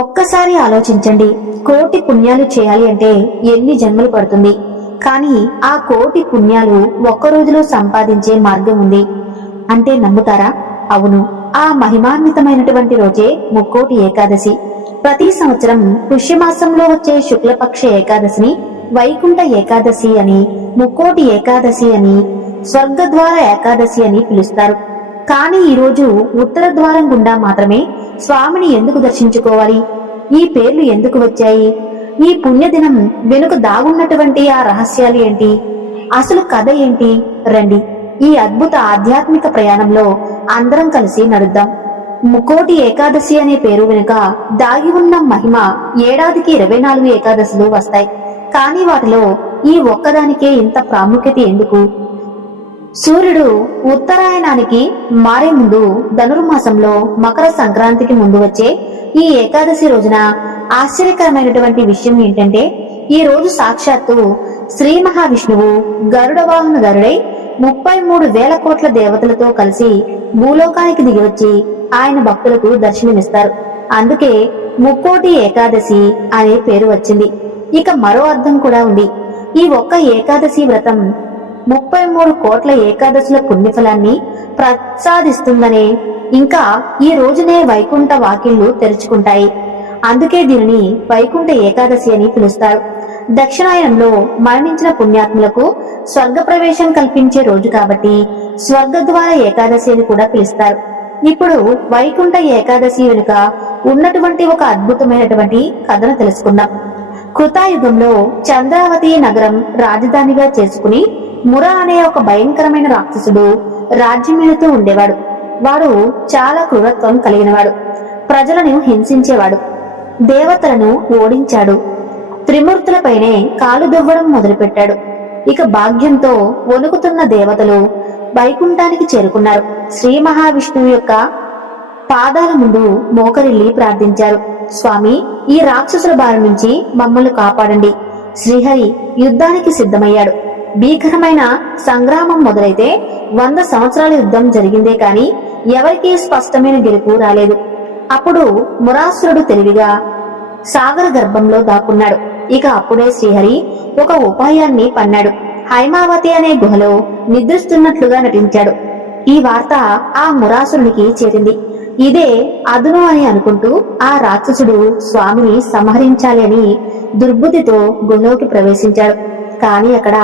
ఒక్కసారి ఆలోచించండి, కోటి పుణ్యాలు చేయాలి అంటే ఎన్ని జన్మలు పడుతుంది. కానీ ఆ కోటి పుణ్యాలు ఒక్క రోజులో సంపాదించే మార్గం ఉంది అంటే నమ్ముతారా? అవును, ఆ మహిమాన్వితమైనటువంటి రోజే ముక్కోటి ఏకాదశి. ప్రతి సంవత్సరం పుష్యమాసంలో వచ్చే శుక్లపక్ష ఏకాదశిని వైకుంఠ ఏకాదశి అని, ముక్కోటి ఏకాదశి అని, స్వర్గద్వార ఏకాదశి అని పిలుస్తారు. కానీ ఈరోజు ఉత్తర ద్వారం గుండా మాత్రమే స్వామిని ఎందుకు దర్శించుకోవాలి? ఈ పేర్లు ఎందుకు వచ్చాయి? ఈ పుణ్యదినం వెనుక దాగున్నటువంటి ఆ రహస్యాలు ఏంటి? అసలు కథ ఏంటి? రండి, ఈ అద్భుత ఆధ్యాత్మిక ప్రయాణంలో అందరం కలిసి నడుద్దాం. ముక్కోటి ఏకాదశి అనే పేరు వెనుక దాగి ఉన్న మహిమ. ఏడాదికి 24 ఏకాదశులు వస్తాయి. కానీ వాటిలో ఈ ఒక్కదానికే ఇంత ప్రాముఖ్యత ఎందుకు? సూర్యుడు ఉత్తరాయణానికి మారే ముందు ధనుర్మాసంలో మకర సంక్రాంతికి ముందు వచ్చే ఈ ఏకాదశి రోజున ఆశ్చర్యకరమైనటువంటి విషయం ఏంటంటే, ఈ రోజు సాక్షాత్తు శ్రీ మహావిష్ణువు గరుడ వాహన గరుడై 33,000 కోట్ల దేవతలతో కలిసి భూలోకానికి దిగివచ్చి ఆయన భక్తులకు దర్శనమిస్తారు. అందుకే ముక్కోటి ఏకాదశి అనే పేరు వచ్చింది. ఇక మరో అర్థం కూడా ఉంది. ఈ ఒక్క ఏకాదశి వ్రతం 33 కోట్ల ఏకాదశుల పుణ్యఫలాన్ని ప్రసాదిస్తుందనే, ఇంకా ఈ రోజునే వైకుంఠ వాకిళ్లు తెరుచుకుంటాయి. అందుకే దీనిని వైకుంఠ ఏకాదశి అని పిలుస్తారు. దక్షిణాయనంలో మరణించిన పుణ్యాత్ములకు స్వర్గ ప్రవేశం కల్పించే రోజు కాబట్టి స్వర్గద్వార ఏకాదశి అని కూడా పిలుస్తారు. ఇప్పుడు వైకుంఠ ఏకాదశి వెనుక ఉన్నటువంటి ఒక అద్భుతమైనటువంటి కథను తెలుసుకుందాం. కృతాయుగంలో చంద్రావతి నగరం రాజధానిగా చేసుకుని మురా అనే ఒక భయంకరమైన రాక్షసుడు రాజ్యమేలుతూ ఉండేవాడు. వాడు చాలా క్రూరత్వం కలిగినవాడు. ప్రజలను హింసించేవాడు. దేవతలను ఓడించాడు. త్రిమూర్తులపైనే కాలు దువ్వడం మొదలుపెట్టాడు. ఇక భాగ్యంతో వణుకుతున్న దేవతలు వైకుంఠానికి చేరుకున్నారు. శ్రీ మహావిష్ణువు యొక్క పాదాల ముందు మోకరిల్లి ప్రార్థించారు. స్వామి, ఈ రాక్షసుల బారి నుంచి మమ్మల్ని కాపాడండి. శ్రీహరి యుద్ధానికి సిద్ధమయ్యాడు. భీకరమైన సంగ్రామం మొదలైతే 100 సంవత్సరాల యుద్ధం జరిగిందే కాని ఎవరికీ స్పష్టమైన గెలుపు రాలేదు. అప్పుడు మురాసురుడు తెలివిగా సాగర గర్భంలో దాక్కున్నాడు. ఇక అప్పుడే శ్రీహరి ఒక ఉపాయాన్ని పన్నాడు. హైమావతి అనే గుహలో నిద్రిస్తున్నట్లుగా నటించాడు. ఈ వార్త ఆ మురాసురునికి చేరింది. ఇదే అదును అని అనుకుంటూ ఆ రాక్షసుడు స్వామిని సంహరించాలి అని దుర్బుద్ధితో గుహలోకి ప్రవేశించాడు. కానీ అక్కడ